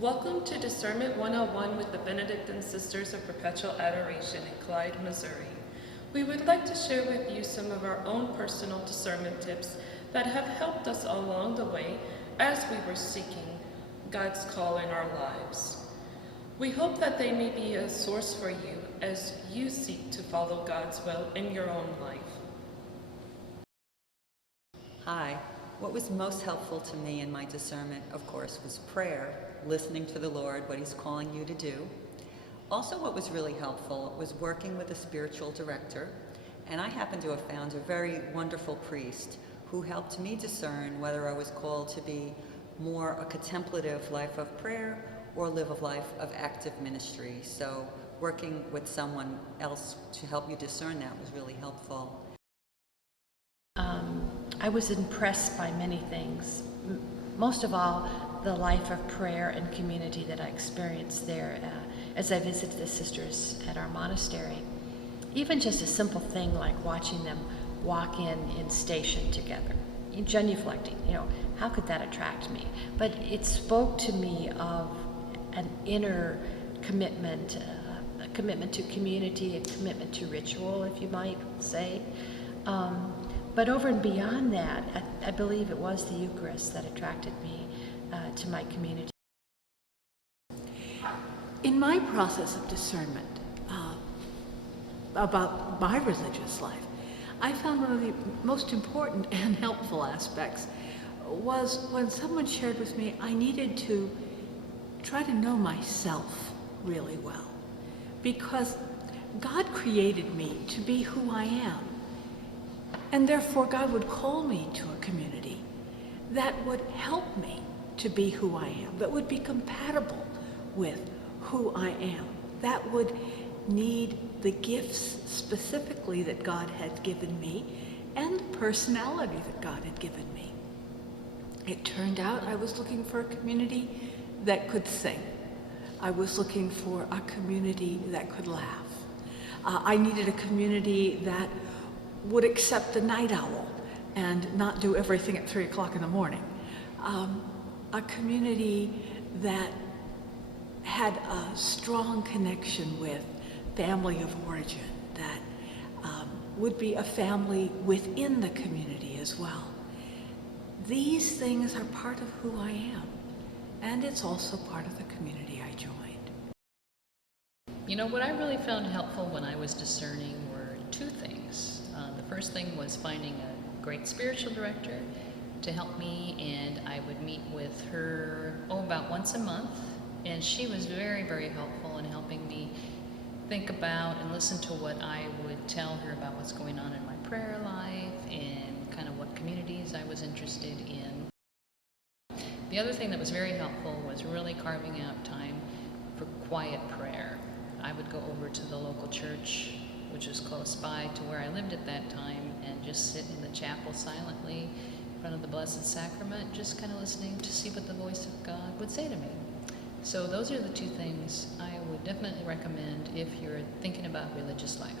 Welcome to Discernment 101 with the Benedictine Sisters of Perpetual Adoration in Clyde, Missouri. We would like to share with you some of our own personal discernment tips that have helped us along the way as we were seeking God's call in our lives. We hope that they may be a source for you as you seek to follow God's will in your own life. Hi. What was most helpful to me in my discernment, of course, was prayer, listening to the Lord, what He's calling you to do. Also, what was really helpful was working with a spiritual director, and I happen to have found a very wonderful priest who helped me discern whether I was called to be more a contemplative life of prayer or live a life of active ministry. So working with someone else to help you discern that was really helpful. I was impressed by many things. Most of all, the life of prayer and community that I experienced there as I visited the sisters at our monastery. Even just a simple thing like watching them walk in station together, genuflecting, how could that attract me? But it spoke to me of an inner commitment, a commitment to community, a commitment to ritual, if you might say. But over and beyond that, I believe it was the Eucharist that attracted me to my community. In my process of discernment about my religious life, I found one of the most important and helpful aspects was when someone shared with me I needed to try to know myself really well, because God created me to be who I am. And therefore, God would call me to a community that would help me to be who I am, that would be compatible with who I am, that would need the gifts specifically that God had given me and the personality that God had given me. It turned out I was looking for a community that could sing. I was looking for a community that could laugh. I needed a community that would accept the night owl and not do everything at 3 o'clock in the morning. A community that had a strong connection with family of origin, that would be a family within the community as well. These things are part of who I am, and it's also part of the community I joined. What I really found helpful when I was discerning were two things. The first thing was finding a great spiritual director to help me, and I would meet with her about once a month, and she was very, very helpful in helping me think about and listen to what I would tell her about what's going on in my prayer life and kind of what communities I was interested in. The other thing that was very helpful was really carving out time for quiet prayer. I would go over to the local church, which was close by to where I lived at that time, and just sit in the chapel silently in front of the Blessed Sacrament, just kind of listening to see what the voice of God would say to me. So those are the two things I would definitely recommend if you're thinking about religious life.